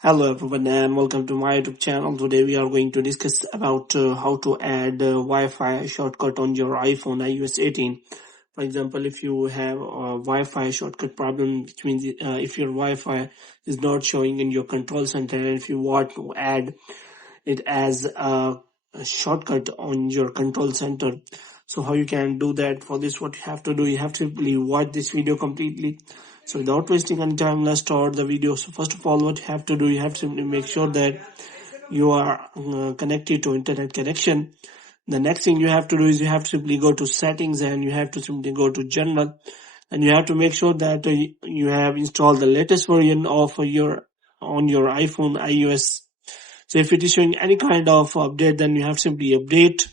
Hello everyone and welcome to my YouTube channel. Today we are going to discuss about how to add Wi-Fi shortcut on your iPhone iOS 18. For example, if you have a Wi-Fi shortcut problem, which means if your Wi-Fi is not showing in your control center, and if you want to add it as a shortcut on your control center, so how you can do that? For this, what you have to do, you have to simply watch this video completely. So without wasting any time, let's start the video. So first of all, what you have to do, you have to simply make sure that you are connected to internet connection. The next thing you have to do is you have to simply go to settings and you have to simply go to general, and you have to make sure that you have installed the latest version of your iPhone iOS. So if it is showing any kind of update, then you have to simply update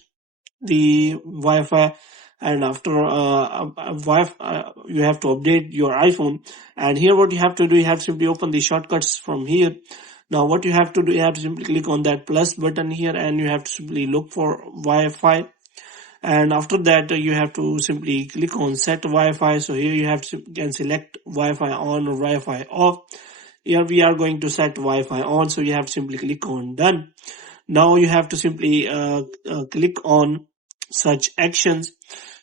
the Wi-Fi, and after you have to update your iPhone. And here what you have to do, you have to simply open the shortcuts from here. Now what you have to do, you have to simply click on that plus button here, and you have to simply look for Wi-Fi. And after that, you have to simply click on set Wi-Fi. So here you have to can select Wi-Fi on or Wi-Fi off. Here we are going to set Wi-Fi on, so you have to simply click on done. Now you have to simply click on search actions.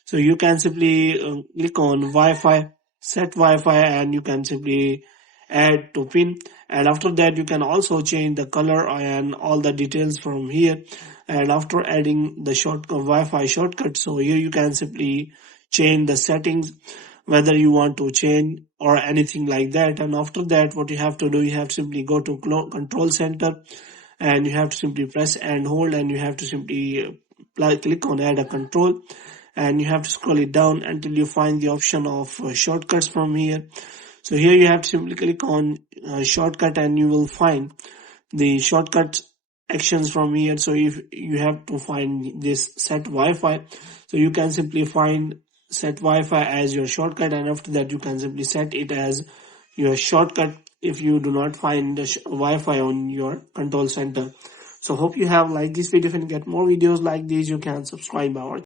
So you can simply click on Wi-Fi, set Wi-Fi, and you can simply add to pin. And after that, you can also change the color and all the details from here. And after adding the Wi-Fi shortcut, so here you can simply change the settings, whether you want to change or anything like that. And after that, what you have to do, you have to simply go to control center, and you have to simply press and hold, and you have to simply click on add a control, and you have to scroll it down until you find the option of shortcuts from here. So here you have to simply click on shortcut, and you will find the shortcut actions from here. So if you have to find this set Wi-Fi, so you can simply find set Wi-Fi as your shortcut, and after that you can simply set it as your shortcut if you do not find the Wi-Fi on your control center. So hope you have liked this video. If you get more videos like these, you can subscribe our